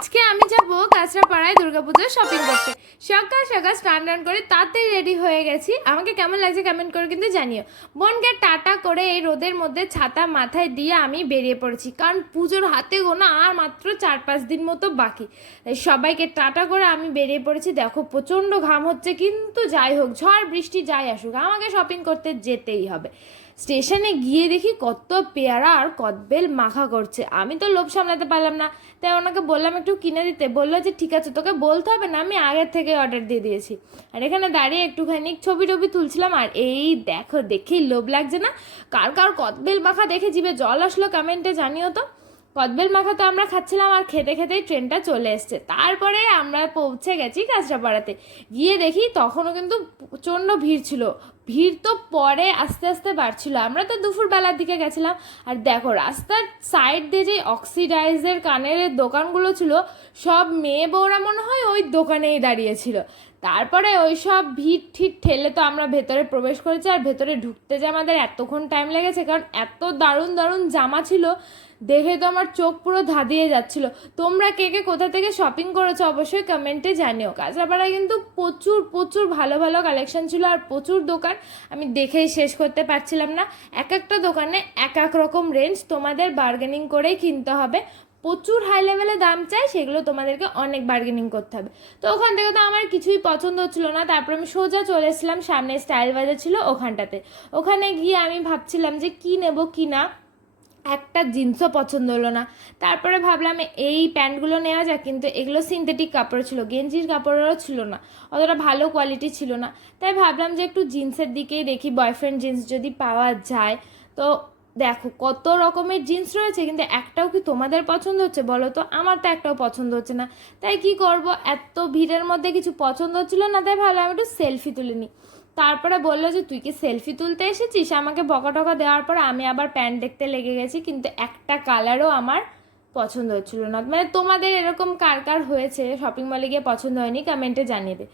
আজকে আমি যাব কাঁচরাপাড়ায় দুর্গাপূজার শপিং করতে। সকাল সকাল স্নান টান করে তাড়াতাড়ি রেডি হয়ে গেছি। আমাকে কেমন লাগছে কমেন্ট করে কিন্তু জানিও। বোনকে টাটা করে এই রোদের মধ্যে ছাতা মাথায় দিয়ে আমি বেরিয়ে পড়েছি, কারণ পুজোর হাতে গোনা আর মাত্র 4-5 দিন মতো বাকি। তাই সবাইকে টাটা করে আমি বেরিয়ে পড়েছি। দেখো প্রচণ্ড ঘাম হচ্ছে, কিন্তু যাই হোক, ঝড় বৃষ্টি যাই আসুক, আমাকে শপিং করতে যেতেই হবে। স্টেশনে গিয়ে দেখি কত পেয়ারা আর কদবেল মাখা করছে। আমি তো লোভ সামলাতে পারলাম না, তাই ওনাকে বললাম একটু কিনে দিতে। বললো যে ঠিক আছে, তোকে বলতে হবে না, আমি আগের থেকে অর্ডার দিয়ে দিয়েছি। আর এখানে দাঁড়িয়ে একটুখানি ছবি টবি তুলছিলাম। আর এই দেখো, দেখেই লোভ লাগছে না? কার কার কদবেল মাখা দেখে জিভে জল আসলো কমেন্টে জানিও তো। কদবেল মাখা তো আমরা খাচ্ছিলাম, আর খেতে খেতেই ট্রেনটা চলে এসছে। তারপরে আমরা পৌঁছে গেছি কাঁচরাপাড়াতে। গিয়ে দেখি তখনও কিন্তু প্রচণ্ড ভিড় ছিল। ভিড় তো পরে আস্তে আস্তে বাড়ছিল। আমরা তো দুপুরবেলার দিকে গেছিলাম। আর দেখো, রাস্তার সাইড দিয়ে যে অক্সিডাইজের কানের দোকানগুলো ছিল, সব মেয়ে বউরা মনে হয় ওই দোকানেই দাঁড়িয়েছিল। তারপরে ওই সব ভিড় ঠিড় ঠেলে তো আমরা ভেতরে প্রবেশ করেছি। আর ভেতরে ঢুকতে যে আমাদের এতক্ষণ টাইম লেগেছে, কারণ এত দারুণ দারুণ জামা ছিল, দেখে তো আমার চোখ পুরো ধাঁধিয়ে যাচ্ছিল। তোমরা কে কে কোথা থেকে শপিং করেছো অবশ্যই কমেন্টে জানিও। কাঁচরাপাড়ায় কিন্তু প্রচুর প্রচুর ভালো ভালো কালেকশন ছিল, আর প্রচুর দোকান, আমি দেখেই শেষ করতে পারছিলাম না। এক একটা দোকানে এক এক রকম রেঞ্জ, তোমাদের বার্গেনিং করেই কিনতে হবে। প্রচুর হাই লেভেলে দাম চাই, সেগুলো তোমাদেরকে অনেক বার্গেনিং করতে হবে। তো ওখান থেকে তো আমার কিছুই পছন্দ হচ্ছিল না। তারপর আমি সোজা চলে এসেছিলাম সামনে স্টাইল বাজার ছিল ওখানটাতে। ওখানে গিয়ে আমি ভাবছিলাম যে কি নেব কি না, একটা জিন্সও পছন্দ হলো না। তারপরে ভাবলাম এই প্যান্টগুলো নেওয়া যাক, কিন্তু এগুলো সিনথেটিক কাপড় ছিল, গেঞ্জির কাপড়েরও ছিল না, অতটা ভালো কোয়ালিটি ছিল না। তাই ভাবলাম যে একটু জিন্সের দিকেই দেখি, বয়ফ্রেন্ড জিন্স যদি পাওয়া যায়। তো দেখো কত রকমের জিন্স রয়েছে, কিন্তু একটাও কি তোমাদের পছন্দ হচ্ছে বলো তো? আমার তো একটাও পছন্দ হচ্ছে না। তাই কি করব, এত ভিড়ের মধ্যে কিছু পছন্দ হচ্ছিল না, তাই ভাবলাম একটু সেলফি তুলে নিই। তারপরে বললো যে তুই কি সেলফি তুলতে এসেছিস? আমাকে বকা টকা দেওয়ার পরে আমি আবার প্যান্ট দেখতে লেগে গেছি, কিন্তু একটা কালারও আমার পছন্দ হচ্ছিল না। মানে তোমাদের এরকম কার কার হয়েছে শপিং মলে গিয়ে পছন্দ হয়নি, কমেন্টে জানিয়ে দে।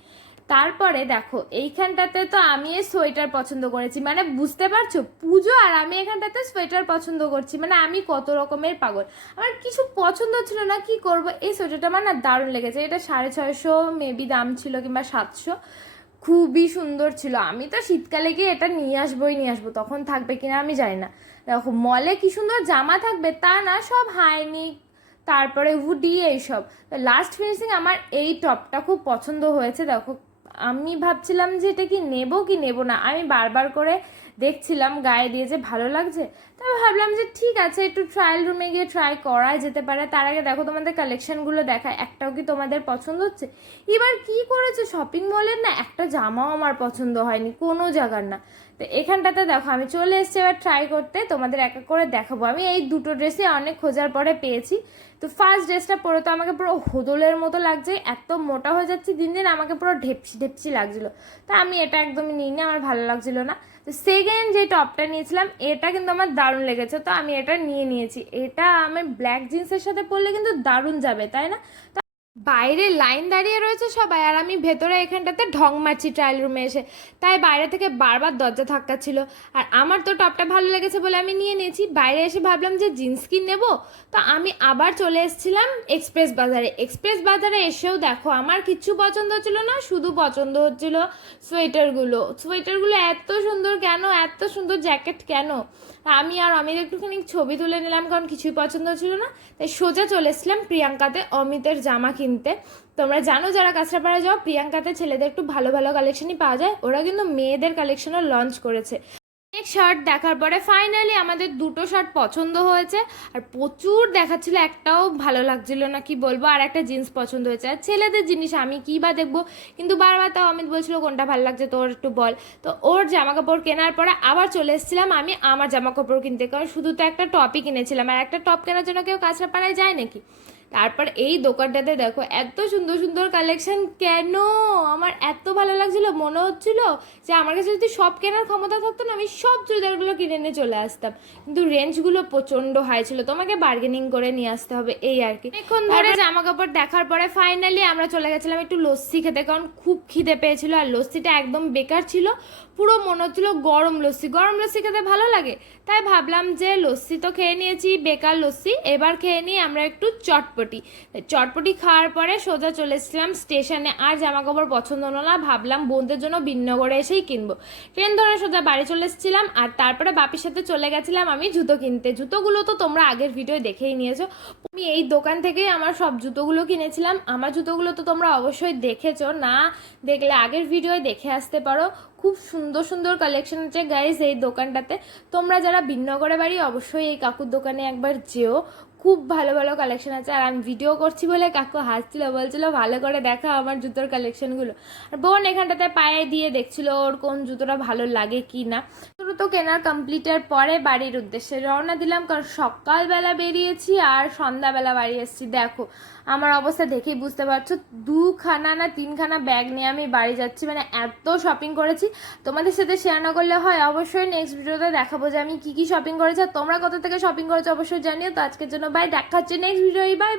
তারপরে দেখো, এইখানটাতে তো আমি এই সোয়েটার পছন্দ করেছি, মানে বুঝতে পারছো, পুজো আর আমি এখানটাতে সোয়েটার পছন্দ করছি, মানে আমি কত রকমের পাগল। আমার কিছু পছন্দ হচ্ছিল না, কি করব। এই সোয়েটারটা আমার না দারুণ লেগেছে। এটা 650 মেবি দাম ছিল, কিংবা 700। খুবই সুন্দর ছিল। আমি তো শীতকালে গিয়ে এটা নিয়ে আসবো, তখন থাকবে কিনা আমি জানি না। দেখো মলে কি সুন্দর জামা থাকবে তা না, সব হাইনিক, তারপরে হুডি, এইসব। লাস্ট ফিনিশিং আমার এই টপটা খুব পছন্দ হয়েছে। দেখো আমি ভাবছিলাম যে এটা কি নেব না, আমি বারবার করে দেখছিলাম গায়ে দিয়ে যে ভালো লাগছে। তবে ভাবলাম যে ঠিক আছে, একটু ট্রায়াল রুমে গিয়ে ট্রাই করা যেতে পারে। তার আগে দেখো তোমাদের কালেকশনগুলো দেখায়, একটাও কি তোমাদের পছন্দ হচ্ছে? এবার কি করেছে, শপিং মলের না একটা জামাও আমার পছন্দ হয়নি, কোনো জায়গার না। তো এখানটাতে দেখো আমি চলে এসেছি এবার ট্রাই করতে, তোমাদের এক এক করে দেখাবো। আমি এই দুটো ড্রেসই অনেক খোঁজার পরে পেয়েছি। তো ফার্স্ট ড্রেসটা পরে তো আমাকে পুরো হোদলের মতো লাগছে, এত মোটা হয়ে যাচ্ছে দিন দিন, আমাকে পুরো ঢেপসি ঢেপসি লাগছিলো। তা আমি এটা একদমই নিইনি, আমার ভালো লাগছিলো না। তো সেকেন্ড যে টপটা নিয়েছিলাম, এটা কিন্তু আমার দারুণ লেগেছে, তো আমি এটা নিয়ে নিয়েছি। এটা আমি ব্ল্যাক জিন্সের সাথে পরলে কিন্তু দারুণ যাবে, তাই না? বাইরে লাইন দাঁড়িয়ে রয়েছে সবাই, আর আমি ভেতরে এখানটাতে ঢং মারছি ট্রায়াল রুমে এসে। তাই বাইরে থেকে বারবার দরজা ধাক্কা ছিল। আর আমার তো টপটা ভালো লেগেছে বলে আমি নিয়ে নিয়েছি। বাইরে এসে ভাবলাম যে জিন্স কি নেব, তো আমি আবার চলে এসেছিলাম এক্সপ্রেস বাজারে। এক্সপ্রেস বাজারে এসেও দেখো আমার কিচ্ছু পছন্দ হচ্ছিল না, শুধু পছন্দ হচ্ছিল সোয়েটারগুলো এত সুন্দর কেন, এত সুন্দর জ্যাকেট কেন। আমি আর অমিত একটুখানি ছবি তুলে নিলাম, কারণ কিছুই পছন্দ হচ্ছিল না। তাই সোজা চলে এসেছিলাম প্রিয়াঙ্কাতে অমিতের জামা কিনতে। তোমরা জানো যারা কাঁচরাপাড়া যাও, প্রিয়াঙ্কাতে ছেলেদের একটু ভালো ভালো কালেকশনই পাওয়া যায়। ওরা কিন্তু মেয়েদের কালেকশনও লঞ্চ করেছে। অনেক শার্ট দেখার পরে ফাইনালি আমাদের দুটো শার্ট পছন্দ হয়েছে। আর প্রচুর দেখাচ্ছিল, একটাও ভালো লাগছিল না, কি বলবো। আর একটা জিন্স পছন্দ হয়েছে। আর ছেলেদের জিনিস আমি কী বা দেখবো, কিন্তু বারবার তাও অমিত বলছিল কোনটা ভালো লাগছে তোর একটু বল। তো ওর জামা কাপড় কেনার পরে আবার চলে এসেছিলাম আমি আমার জামা কাপড় কিনতে, কারণ শুধু তো একটা টপই কিনেছিলাম, আর একটা টপ কেনার জন্য কেউ কাঁচরাপাড়ায় যায় নাকি? তারপর এই দোকানটাতে দেখো এত সুন্দর সুন্দর কালেকশন, কেন আমার এত ভালো লাগছিল, মনে হচ্ছিল যে আমার কাছে যদি সব কেনার ক্ষমতা থাকতো না, আমি সব চুড়িদারগুলো কিনে নিয়ে চলে আসতাম। কিন্তু রেঞ্জগুলো প্রচণ্ড হাই ছিল, তোমাকে বার্গেনিং করে নিয়ে আসতে হবে, এই আর কি। এখন ধরে জামা কাপড় দেখার পরে ফাইনালি আমরা চলে গেছিলাম একটু লস্যি খেতে, কারণ খুব খিদে পেয়েছিল। আর লস্যিটা একদম বেকার ছিল, পুরো মনে হচ্ছিলো গরম লস্যি খেতে ভালো লাগে, তাই ভাবলাম যে লস্যি তো খেয়ে নিয়েছি, বেকার লস্যি, এবার খেয়ে নিই আমরা একটু চটপটি। চটপটি খাওয়ার পরে সোজা চলে এসেছিলাম স্টেশনে, আর জামা কাপড় পছন্দ হলো না, ভাবলাম বোনদের জন্য বিন্নগরে এসেই কিনবো। ট্রেন ধরে সোজা বাড়ি চলে এসেছিলাম, আর তারপরে বাপির সাথে চলে গেছিলাম আমি জুতো কিনতে। জুতোগুলো তো তোমরা আগের ভিডিও দেখেই নিয়েছো, আমি এই দোকান থেকেই আমার সব জুতোগুলো কিনেছিলাম। আমার জুতোগুলো তো তোমরা অবশ্যই দেখেছো, না দেখলে আগের ভিডিওয় দেখে আসতে পারো। খুব সুন্দর সুন্দর কালেকশন আছে গাইজ এই দোকানটাতে। তোমরা যারা বিন্নগরে বাড়ি অবশ্যই এই কাকুর দোকানে একবার যেও, খুব ভালো ভালো কালেকশন আছে। আর আমি ভিডিও করছি বলে কাকু হাসছিল, বলছিল ভালো করে দেখা আমার জুতোর কালেকশনগুলো। আর বোন এখানটাতে পায়ে দিয়ে দেখছিল ওর কোন জুতোটা ভালো লাগে কি না। জুতো তো কেনার কমপ্লিটের পরে বাড়ির উদ্দেশ্যে রওনা দিলাম, কারণ সকালবেলা বেরিয়েছি আর সন্ধ্যাবেলা বাড়ি এসেছি। দেখো আমার অবস্থা দেখেই বুঝতে পারছো, 2খানা না 3খানা ব্যাগ নিয়ে আমি বাড়ি যাচ্ছি, মানে এত শপিং করেছি। তোমাদের সাথে শেয়ার না করলে হয়, অবশ্যই নেক্সট ভিডিওতে দেখাবো যে আমি কি কি শপিং করেছি। আর তোমরা কত থেকে শপিং করেছো অবশ্যই জানিও। তো আজকের জন্য বাই, দেখা হচ্ছে নেক্সট ভিডিও। বাই।